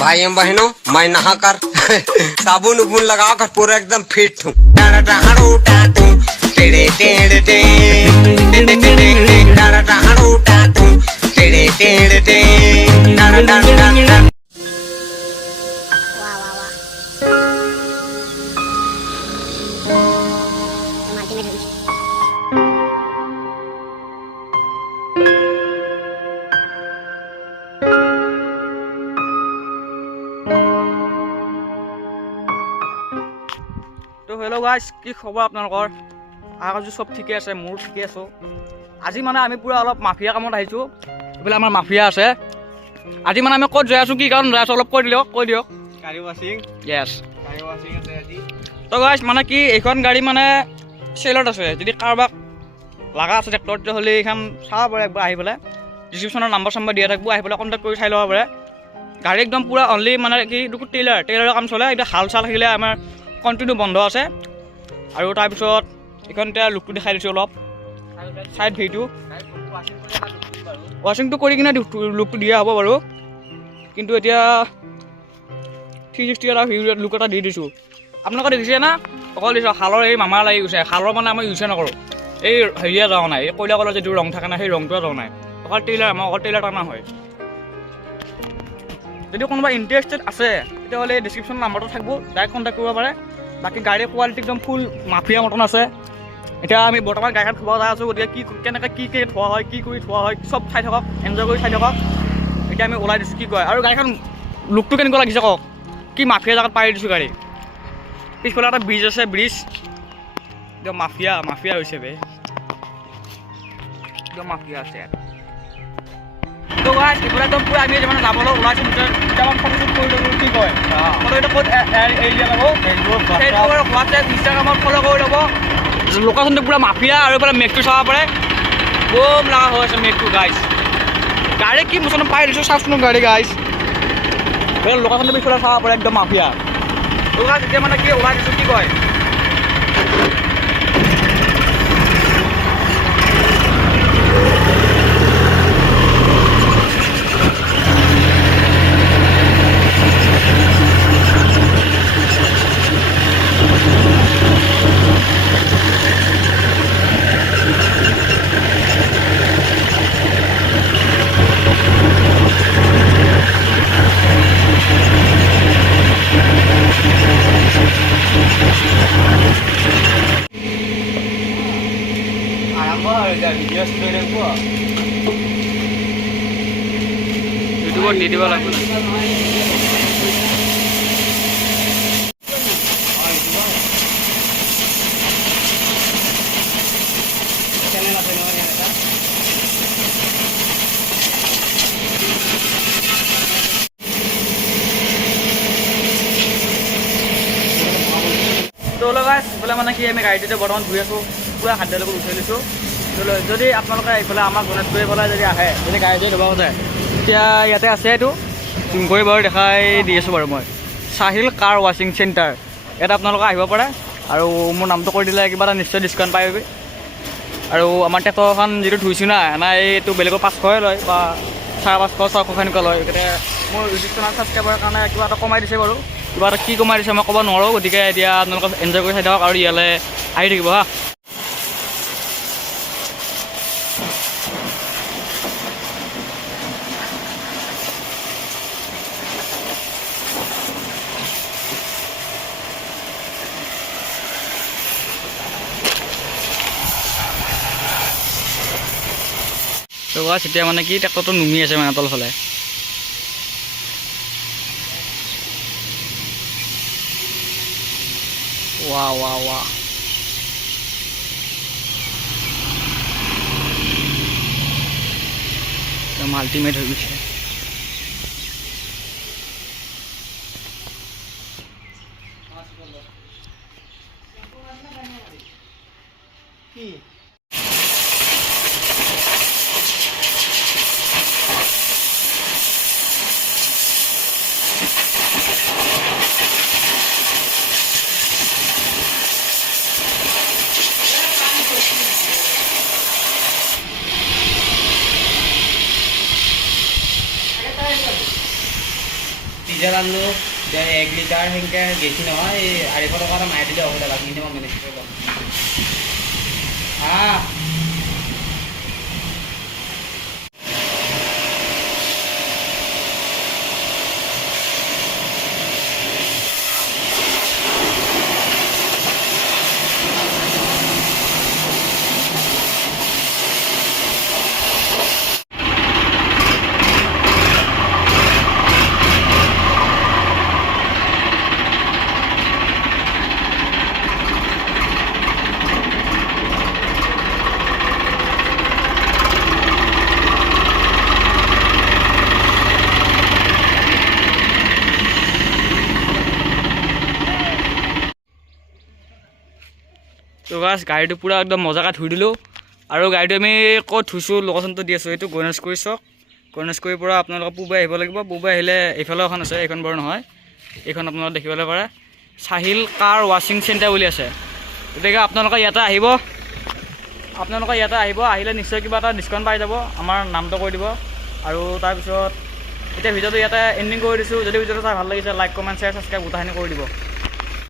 भाई एवं बहनों, मैं नहा कर साबुन उबुन लगा कर पूरा एकदम फिट हूँ। वाह वाह वाह अल्टीमेट होगी। তো হেল্ল' গাইজ, কি খবৰ আপোনালোকৰ? আশা কৰিছোঁ চব ঠিকে আছে, মোৰো ঠিকে আছোঁ। আজি মানে আমি পূৰা অলপ মাফিয়া কামত আহিছোঁ। এইফালে আমাৰ মাফিয়া আছে। আজি মানে আমি ক'ত যাই আছোঁ, কি কাৰণ যাই আছোঁ অলপ কৈ দিয়ক। गाड़ी वॉशिंग য়েছ। আছে আজি। তো গাইজ মানে কি এইখন গাড়ী মানে চেলত আছে। যদি কাৰোবাক লগা আছে ট্ৰেক্টৰ তেতিয়াহ'লে এইখন চাব পাৰে একবাৰ আহি পেলাই। ডিছক্ৰিপশ্যনৰ নাম্বাৰ চাম্বাৰ দিয়া থাকিব, আহি পেলাই কণ্টেক্ট কৰি চাই ল'ব পাৰে। গাড়ী একদম পূৰা অনলি মানে কি টেইলাৰৰ কাম চলে। এতিয়া হাল চাল থাকিলে আমাৰ কণ্টিনিউ বন্ধ আছে। আৰু তাৰপিছত এইখন এতিয়া লুকটো দেখাই দিছোঁ অলপ ছাইড ভিউটো। ৱাশ্বিংটো কৰি কিনে লুকটো দিয়া হ'ব বাৰু, কিন্তু এতিয়া 360 এটা ভিউ লুক এটা দি দিছোঁ। আপোনালোকে দেখিছে না? অকল দিছোঁ শালৰ এই মামা লাগি গৈছে। শালৰ মানে আমি ইউজে নকৰোঁ। এই হেৰিয়া যোৱা নাই, এই কয়লা কলৰ যিটো ৰং থাকে না, সেই ৰংটোৱে যোৱা নাই। অকল টেইলাৰ টানা হয়। যদি কোনোবা ইণ্টাৰেষ্টেড আছে তেতিয়াহ'লে ডিছক্ৰিপশ্যন নাম্বাৰটো থাকিব, ডাইৰেক্ট কণ্টেক্ট কৰিব পাৰে। বাকী গাড়ীৰ কোৱালিটি একদম ফুল মাফিয়া মতন আছে। এতিয়া আমি বৰ্তমান গাড়ীখন থ'ব যাই আছোঁ, গতিকে কেনেকৈ কি থোৱা হয়, কি কৰি থোৱা হয়, চব চাই থাকক, এনজয় কৰি চাই থাকক। এতিয়া আমি ওলাই দিছোঁ, কি কয় আৰু গাড়ীখন লুকটো কেনেকুৱা লাগিছে কওক। কি মাফিয়া জেগাত পাৰি দিছোঁ গাড়ী। পিছফালে এটা ব্ৰিজ আছে, ব্ৰিজ একদম মাফিয়া হৈছে বে, একদম মাফিয়া আছে। তো গাইজ এইফালে একদম পূৰা আমি মানে যাবলৈ ওলাইছোঁ, দুটামান ফটোশ্বুট কৰি ল'লোঁ, কি কয় ফটো এতিয়া ক'ত এৰি দিয়া ল'ব, ফেচবুক আৰু হোৱাটছএপ ইনষ্টাগ্ৰামত ফ'ল' কৰি ল'ব। লোকেশ্যনটো পূৰা মাফিয়া আৰু এইফালে মেঘটো চাব পাৰে। বম লগা হৈ আছে মেঘটো গাইজ। গাড়ী কি মোচন পাই দিছোঁ চাওকচোন গাড়ী গাইজ। লোকেশ্যনটো পিছফালে চাব পাৰে, একদম মাফিয়া। তো গাইজ এতিয়া মানে কি ওলাই দিছোঁ, কি কয় ইউটিউবত দি দিব লাগিব। তো গাইজ এইফালে মানে কি আমি গাড়ীটোতে বৰ্তমান ধুই আছোঁ, পূৰা খাদ্যলৈকে উঠাই লৈছোঁ। যদি আপোনালোকে এইফালে আমাৰ গণেশগুৰি এইফালে যদি আহে, যদি গাড়ী যদি ধুব খোজে, তেতিয়া ইয়াতে আছে এইটো জুম কৰি বাৰু দেখাই দি আছোঁ বাৰু মই, চাহিল কাৰ ৱাশ্বিং চেণ্টাৰ। ইয়াত আপোনালোকে আহিব পাৰে আৰু মোৰ নামটো কৰি দিলে কিবা এটা নিশ্চয় ডিছকাউণ্ট পাই যাবি। আৰু আমাৰ ট্ৰেক্টৰখন যিটো ধুইছোঁ না, এইটো বেলেগৰ 500 লয় বা 550, 600 এনেকুৱা লয়। গতিকে মোৰ ইউটিউব চেনেল ছাবস্ক্ৰাইবাৰৰ কাৰণে কিবা এটা কমাই দিছে বাৰু। কিবা এটা কি কমাই দিছে মই ক'ব নোৱাৰোঁ। গতিকে এতিয়া আপোনালোকে এনজয় কৰি চাই থাকক আৰু ইয়ালৈ আহি থাকিব হা। তো গাইজ এতিয়া মানে কি ট্ৰেক্টৰটো নুমি আছে মানে তলফালে। ৱাহ ৱাহ ৱাহ, একদম আল্টিমেট হৈ গৈছে। লিটাৰ আনলো 1 লিটাৰ সেনেকৈ গেছি নহয় এই 250 টকা এটা মাৰি দিলে হ'ব দে বাকীখিনি মই মেনেজ কৰি ল'ম তো গাছ গাড়ীটো পূৰা একদম মজাকৈ ধুই দিলোঁ আৰু গাড়ীটো আমি ক'ত ধুইছোঁ লোকেশ্যনটো দি আছোঁ এইটো গণেশগুৰি চক গণেশগুৰিৰ পৰা আপোনালোকে পূবে আহিব লাগিব পূবে আহিলে এইফালেও এখন আছে এইখন বাৰু নহয় এইখন আপোনালোকে দেখিবলৈ পাৰে চাহিল কাৰ ৱাশ্বিং চেণ্টাৰ বুলি আছে গতিকে আপোনালোকে ইয়াতে আহিলে নিশ্চয় কিবা এটা ডিছকাউণ্ট পাই যাব আমাৰ নামটো কৈ দিব আৰু তাৰপিছত এতিয়া ভিডিঅ'টো ইয়াতে এণ্ডিং কৰি দিছোঁ যদি ভিডিঅ'টো চাই ভাল লাগিছে লাইক কমেণ্ট শ্বেয়াৰ ছাবস্ক্ৰাইব গোটাখিনি কৰি দিব